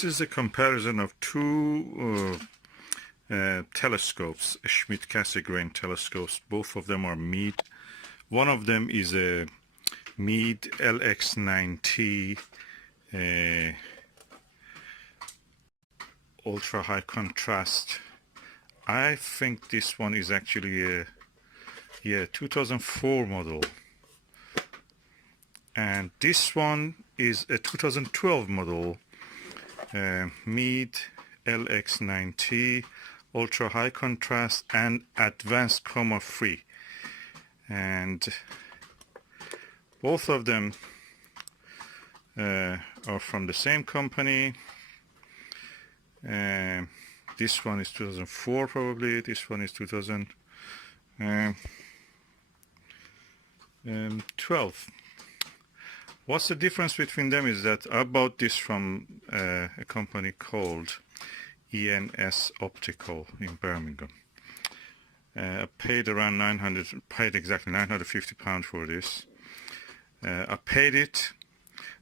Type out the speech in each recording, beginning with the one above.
This is a comparison of two telescopes, Schmidt-Cassegrain telescopes. Both of them are Meade. One of them is a Meade LX90 ultra high contrast. I think this one is actually a 2004 model, and this one is a 2012 model, Meade LX90 ultra high contrast and advanced Coma free, and both of them are from the same company. This one is 2004 probably, this one is 2012. What's the difference between them is that I bought this from a company called ENS Optical in Birmingham. I paid around exactly £950 for this. I paid it.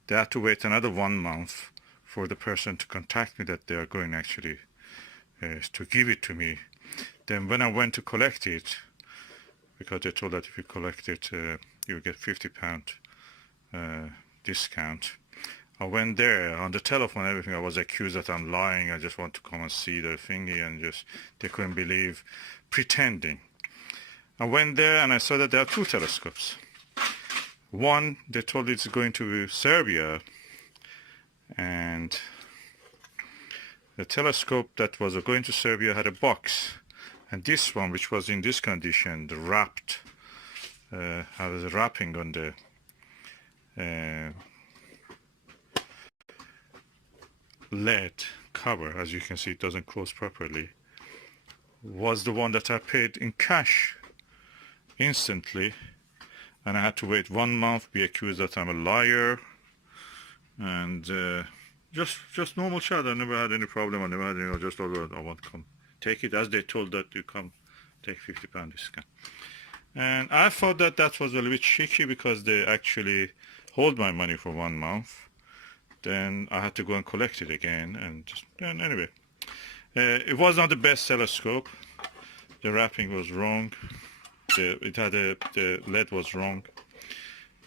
They had to wait another 1 month for the person to contact me that they are going actually to give it to me. Then when I went to collect it, because they told that if you collect it you get £50 discount, I went there on the telephone, everything. I was accused that I'm lying. I just want to come and see the thingy, and just they couldn't believe, pretending. I went there and I saw that there are two telescopes. One, they told it's going to Serbia, and the telescope that was going to Serbia had a box, and this one, which was in this condition, wrapped, had a wrapping on the LED cover. As you can see, it doesn't close properly. Was the one that I paid in cash instantly, and I had to wait 1 month, be accused that I'm a liar, and just normal chat. I never had any problem. I never had any. Just I want to come take it, as they told that you come take £50 discount. And I thought that that was a little bit cheeky, because they actually hold my money for 1 month. Then I had to go and collect it again, and anyway, it was not the best telescope. The wrapping was wrong. The LED was wrong.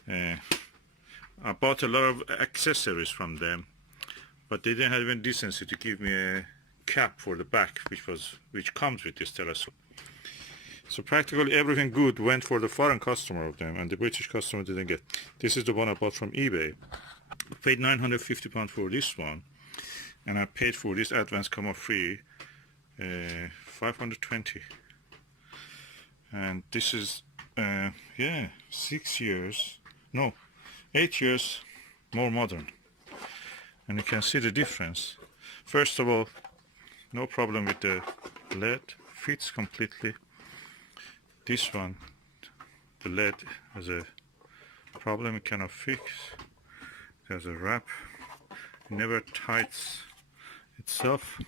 I bought a lot of accessories from them, but they didn't have even decency to give me a cap for the back, which comes with this telescope. So practically everything good went for the foreign customer of them, and the British customer didn't get. This is the one I bought from eBay. I paid £950 for this one, and I paid for this advanced Coma free $520. And this is 8 years more modern, and you can see the difference. First of all, no problem with the LED, fits completely. This one, the LED has a problem, it cannot fix. It has a wrap, it never tightens itself.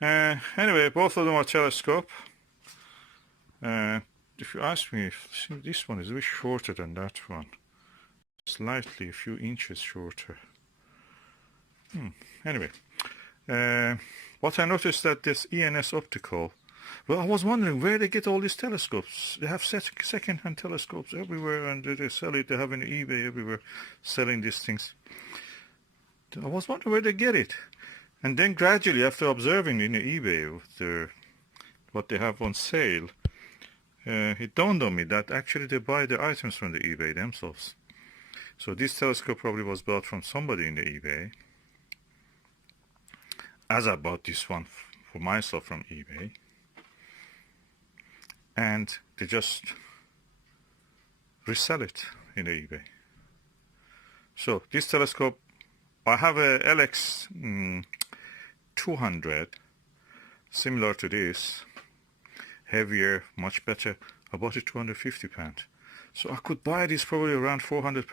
Anyway, both of them are telescope. If you ask me, this one is a bit shorter than that one, slightly, a few inches shorter. Anyway, what I noticed that this ENS Optical, well, I was wondering where they get all these telescopes. They have second-hand telescopes everywhere, and they sell it. They have an eBay everywhere selling these things. I was wondering where they get it. And then gradually, after observing in the eBay what they have on sale, it dawned on me that actually they buy the items from the eBay themselves. So this telescope probably was bought from somebody in the eBay, as I bought this one for myself from eBay, and they just resell it in the eBay. So this telescope, I have a LX200 similar to this, heavier, much better. I bought it £250. So I could buy this probably around £400,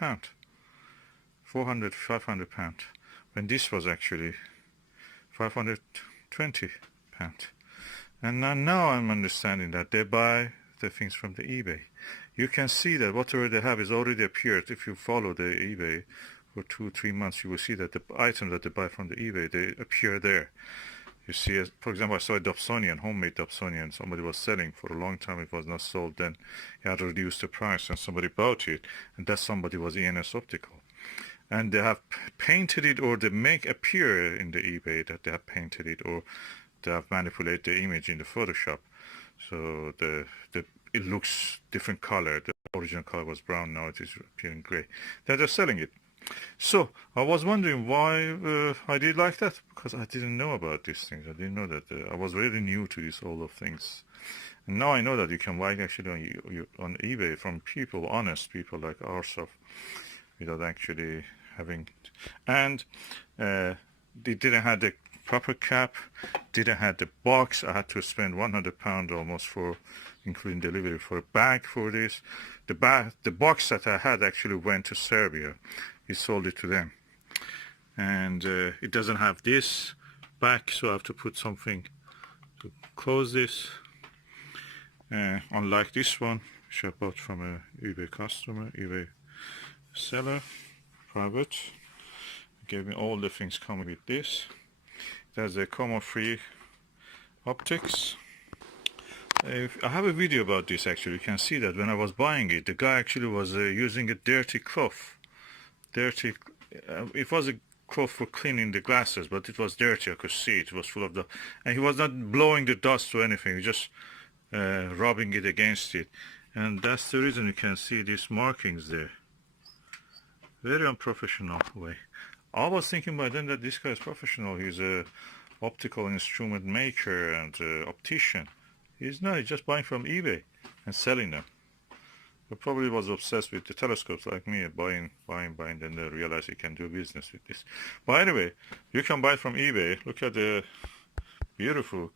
£500, when this was actually £520. And now I'm understanding that they buy the things from the eBay. You can see that whatever they have is already appeared if you follow the eBay for 2-3 months, you will see that the items that they buy from the eBay, they appear there. You see, for example, I saw a Dobsonian, homemade Dobsonian, somebody was selling for a long time. It was not sold. Then he had reduced the price, and somebody bought it, and that somebody was ENS Optical. And they have painted it, or they make appear in the eBay that they have painted it, or they have manipulated the image in the Photoshop. So it looks different color. The original color was brown, now it is appearing gray. They're just selling it. So I was wondering why I did like that, because I didn't know about these things. I didn't know that. I was really new to this all of things. And now I know that you can buy actually on eBay from people, honest people like ourselves, without actually having. And they didn't have the proper cap, didn't have the box. I had to spend £100 almost for, including delivery, for a bag for this. The box that I had actually went to Serbia. He sold it to them, and it doesn't have this back, so I have to put something to close this. Unlike this one, which I bought from a eBay customer, eBay seller, private. Gave me all the things coming with this. There's a Coma free optics. I have a video about this actually. You can see that when I was buying it, the guy actually was using a dirty cloth. It was a cloth for cleaning the glasses, but it was dirty. I could see it was full of dust, and he was not blowing the dust or anything. He was just rubbing it against it, and that's the reason you can see these markings there. Very unprofessional way. I was thinking by then that this guy is professional. He's a optical instrument maker and optician. He's not. He's just buying from eBay and selling them. He probably was obsessed with the telescopes like me, buying, then they realized he can do business with this. But anyway, you can buy it from eBay. Look at the beautiful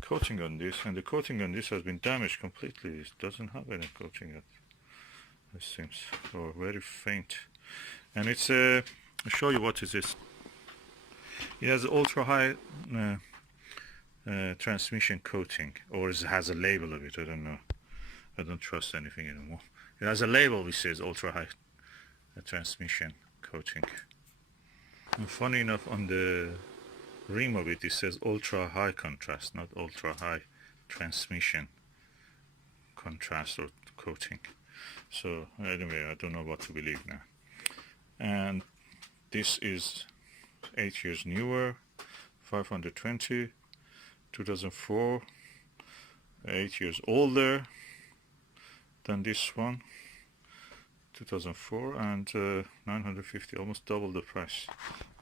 coating on this, and the coating on this has been damaged completely. It doesn't have any coating yet, it seems, or very faint. And it's I'll show you what is this. It has ultra high transmission coating, or it has a label of it. I don't know. I don't trust anything anymore. It has a label which says ultra high transmission coating. And funny enough, on the rim of it says ultra high contrast, not ultra high transmission contrast or coating. So anyway, I don't know what to believe now. And this is 8 years newer, 520, 2004, 8 years older than this one, 2004, and 950, almost double the price,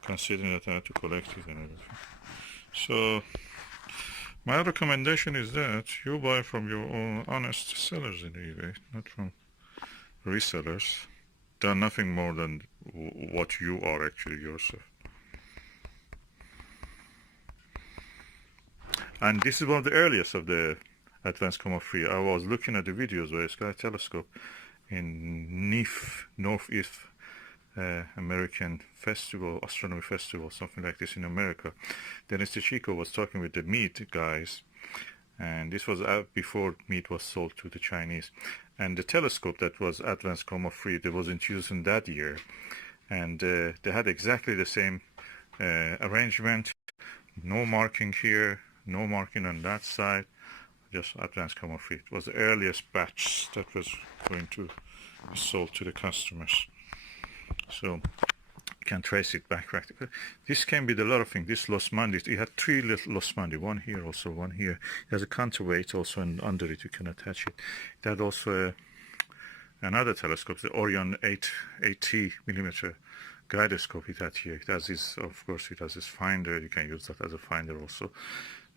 considering that I had to collect it and everything. So my recommendation is that you buy from your own honest sellers in eBay, not from resellers. They're nothing more than what you are actually yourself. And this is one of the earliest of the advanced Coma 3. I was looking at the videos where Sky Telescope in NIF, Northeast American Festival, Astronomy Festival, something like this in America. Dennis Chico was talking with the Meade guys, and this was before Meade was sold to the Chinese. And the telescope that was advanced Coma 3, that was introduced in that year, and they had exactly the same arrangement, no marking here, no marking on that side, just advanced Coma 3. It was the earliest batch that was going to be sold to the customers. So you can trace it back practically. This came with a lot of things. This Los Mandis, it had 3 little Los Mandi, one here, also one here. It has a counterweight also, and under it you can attach it. It had also another telescope, the Orion 80 millimeter gyroscope. It had here. It has this, of course, it has this finder. You can use that as a finder also.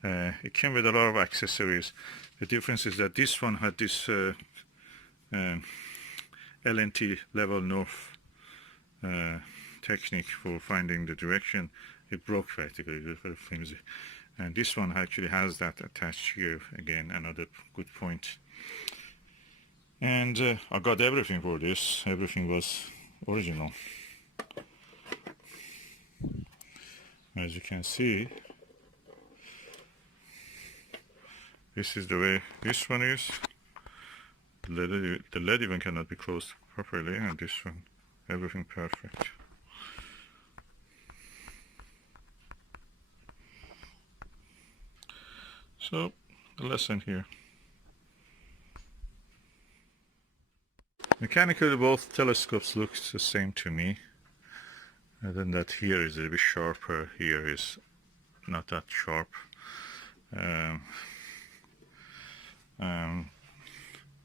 It came with a lot of accessories. The difference is that this one had this LNT, level north technique for finding the direction. It broke practically, it was very flimsy. And this one actually has that attached here. Again, another good point. And I got everything for this. Everything was original. As you can see, this is the way this one is. The LED even cannot be closed. properly, and this one, everything perfect. So, the lesson here. Mechanically, both telescopes look the same to me. Other than that, here is a bit sharper, here is not that sharp.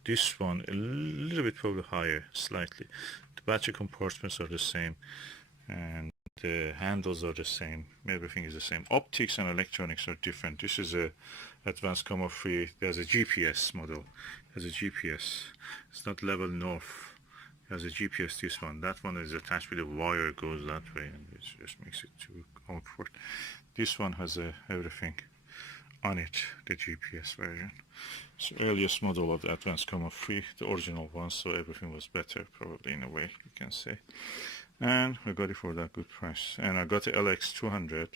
This one a little bit probably higher, slightly. The battery compartments are the same, and the handles are the same. Everything is the same. Optics and electronics are different. This is a advanced Coma 3. There's a GPS model. There's a GPS. It's not level north. There's a GPS. This one. That one is attached with a wire, goes that way, and it just makes it too awkward. This one has everything on it, the GPS version. It's the earliest model of the advanced Coma 3, the original one, so everything was better, probably, in a way, you can say. And I got it for that good price. And I got the LX200,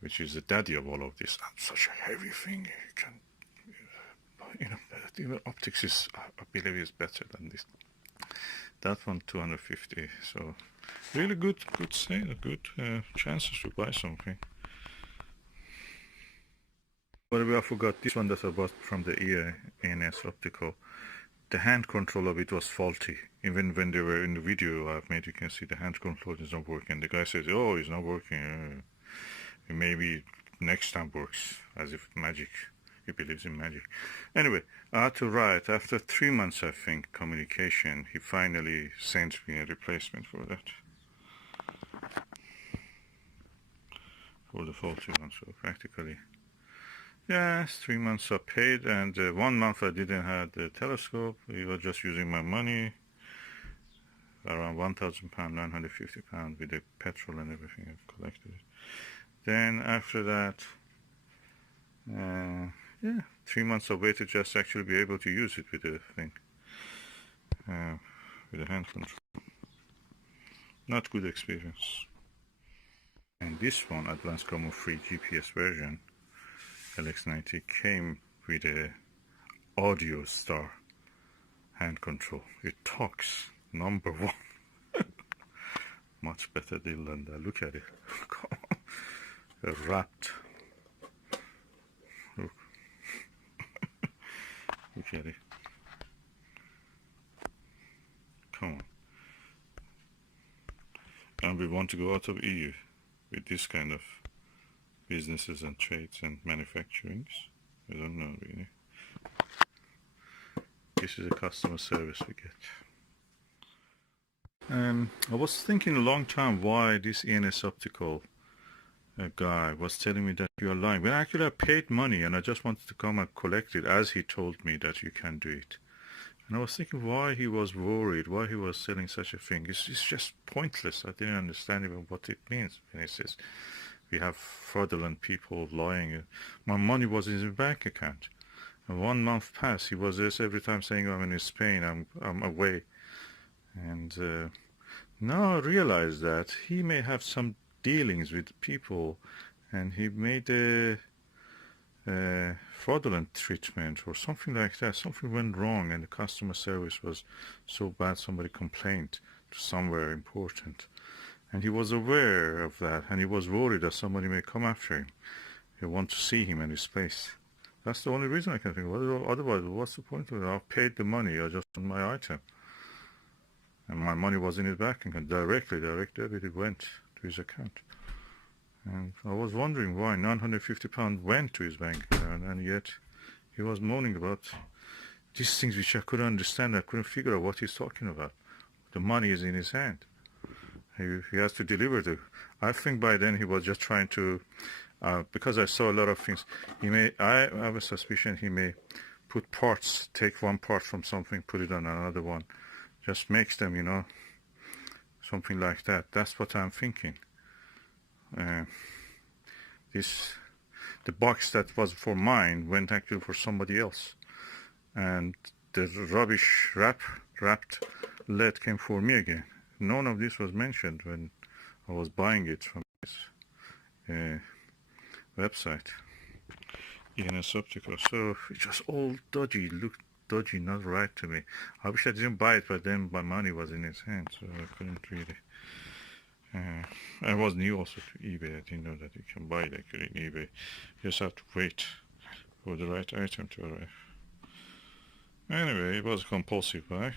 which is the daddy of all of this. Such a heavy thing. You can, even optics is, I believe, is better than this. That one 250. So really good sale, good chances to buy something. But I forgot this one that I bought from the ENS Optical. The hand control of it was faulty. Even when they were in the video I've made, you can see the hand control is not working. The guy says, oh, it's not working. Maybe next time works, as if magic. He believes in magic. Anyway, I had to write, after 3 months, I think, communication, he finally sent me a replacement for that. For the faulty one, so practically. Yes, 3 months I paid, and 1 month I didn't have the telescope. We were just using my money, around £1,000, £950 with the petrol and everything I've collected. Then after that, 3 months I waited just to actually be able to use it with the thing, with the hand control. Not good experience. And this one, Advanced Coma 3 GPS version, LX90, came with a audio star hand control. It talks, number one. Much better deal than that. Look at it. Wrapped. Look. Look at it. Come on. And we want to go out of EU with this kind of businesses and trades and manufacturings. I don't know really. This is a customer service we get. I was thinking a long time why this ENS Optical guy was telling me that you are lying. When actually I paid money and I just wanted to come and collect it as he told me that you can do it. And I was thinking why he was worried, why he was selling such a thing. It's just pointless. I didn't understand even what it means when he says we have fraudulent people lying. My money was in his bank account. And 1 month passed. He was just every time saying I'm in Spain, I'm away. And now I realize that he may have some dealings with people, and he made a fraudulent treatment or something like that. Something went wrong, and the customer service was so bad. Somebody complained to somewhere important, and he was aware of that, and he was worried that somebody may come after him. He want to see him in his place. That's the only reason I can think of. Otherwise, what's the point of it? I paid the money. I just on my item. And my money was in his bank account direct debit, it went to his account. And I was wondering why £950 went to his bank account, and yet he was moaning about these things which I couldn't understand. I couldn't figure out what he's talking about. The money is in his hand. He has to deliver I think by then he was just trying to, because I saw a lot of things, I have a suspicion he may put parts, take one part from something, put it on another one. Just makes them, something like that. That's what I'm thinking. The box that was for mine went actually for somebody else. And the rubbish wrapped lead came for me again. None of this was mentioned when I was buying it from this website, ENS Optical. So it's just all dodgy. Look, dodgy, not right to me. I wish I didn't buy it, but then my money was in his hand, so I couldn't really. I was new also to eBay. I didn't know that you can buy it actually in eBay. You just have to wait for the right item to arrive. Anyway, it was a compulsive buy.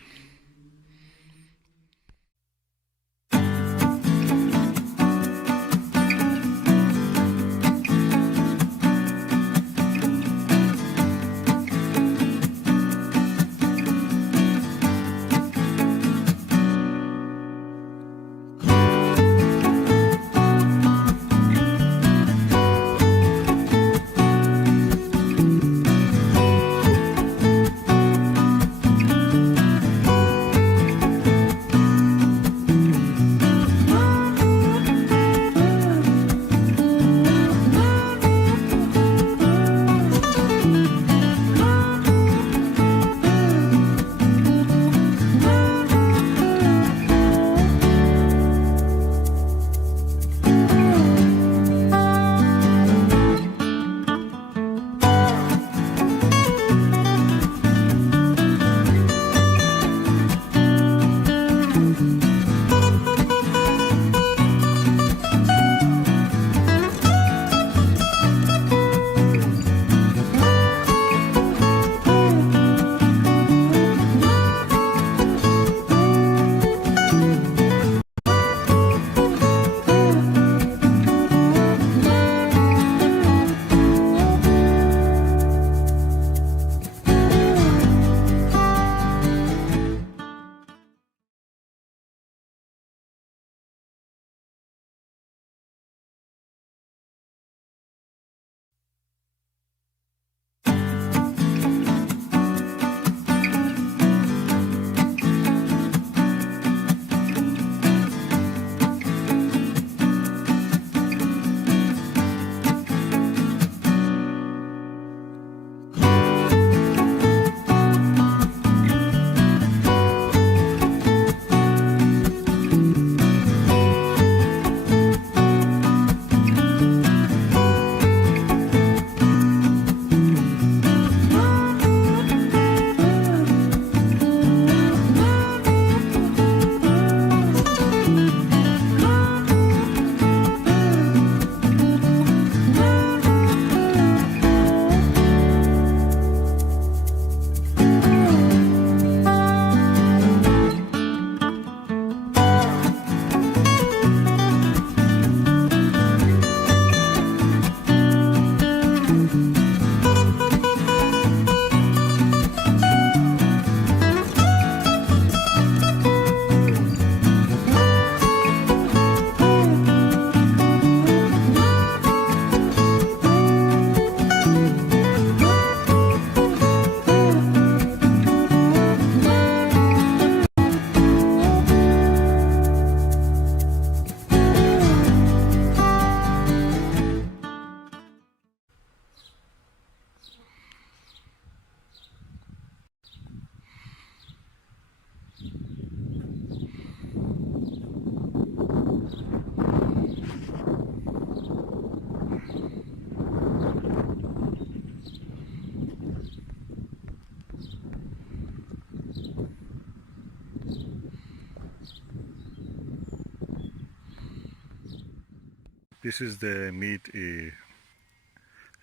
This is the Meade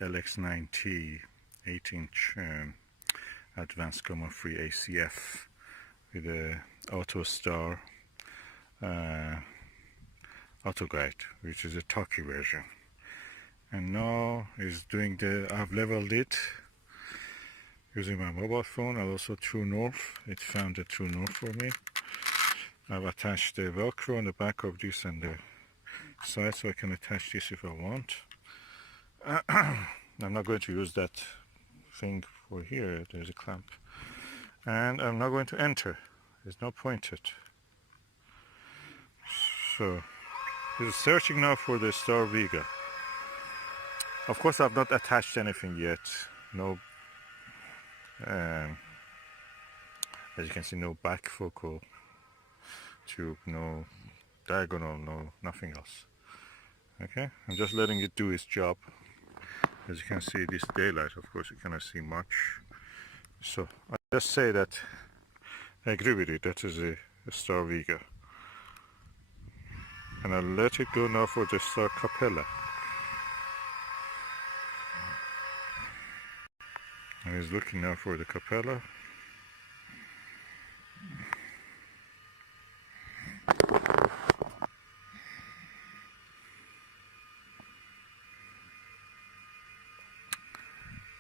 LX90 8-inch advanced Coma free ACF with a auto star auto guide, which is a talkie version. And now is doing I've leveled it using my mobile phone and also True North. It found the True North for me. I've attached the Velcro on the back of this and the side, so I can attach this if I want. I'm not going to use that thing for here. There's a clamp, and I'm not going to enter. There's no point it. So it's searching now for the Star Vega. Of course, I've not attached anything yet. No, as you can see, no back focal tube, no diagonal, no nothing else. Okay, I'm just letting it do its job. As you can see, this daylight, of course, you cannot see much. So I just say that I agree with it. That is a Star Vega. And I'll let it go now for the Star Capella. And he's looking now for the Capella.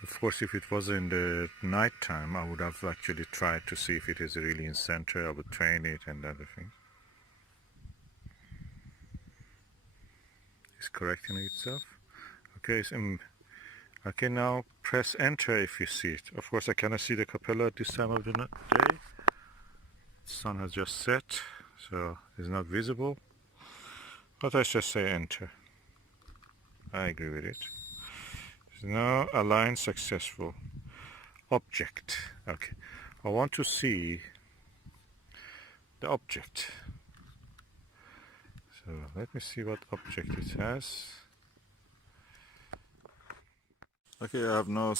Of course, if it was in the night time, I would have actually tried to see if it is really in center. I would train it and other things. It's correcting itself. Okay, so I can now press enter if you see it. Of course, I cannot see the Capella at this time of the day. The sun has just set, so it's not visible. But I just say enter. I agree with it. So now align successful. Object. Okay. I want to see the object. So let me see what object it has. Okay, I have now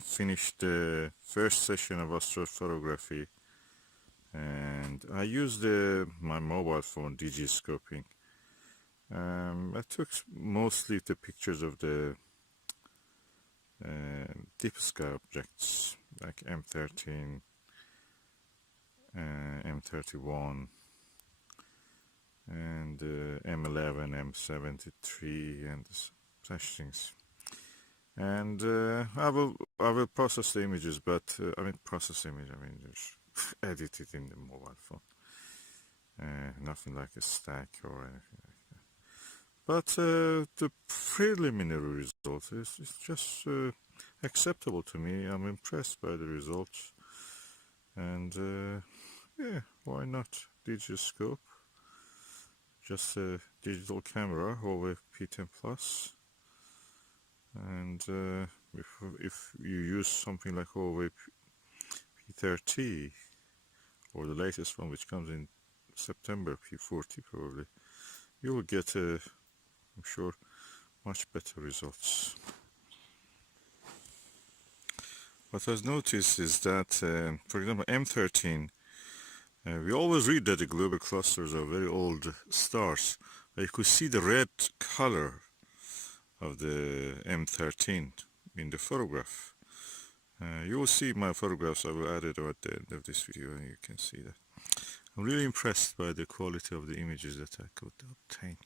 finished the first session of astrophotography, and I used my mobile phone digiscoping. I took mostly the pictures of the deep sky objects like M13, M31, and M11, M73, and such things. And I will process the images, but I mean just edit it in the mobile phone. Nothing like a stack or anything like that. But the preliminary result is just acceptable to me. I'm impressed by the results, and yeah, why not? Digiscope, just a digital camera Huawei P10 Plus. And if you use something like Huawei P30 or the latest one, which comes in September, P40 probably, you will get, I'm sure, much better results. What I've noticed is that, for example, M13, we always read that the global clusters are very old stars. You could see the red color of the M13 in the photograph. You will see my photographs. I will add it at the end of this video and you can see that. I'm really impressed by the quality of the images that I could obtain.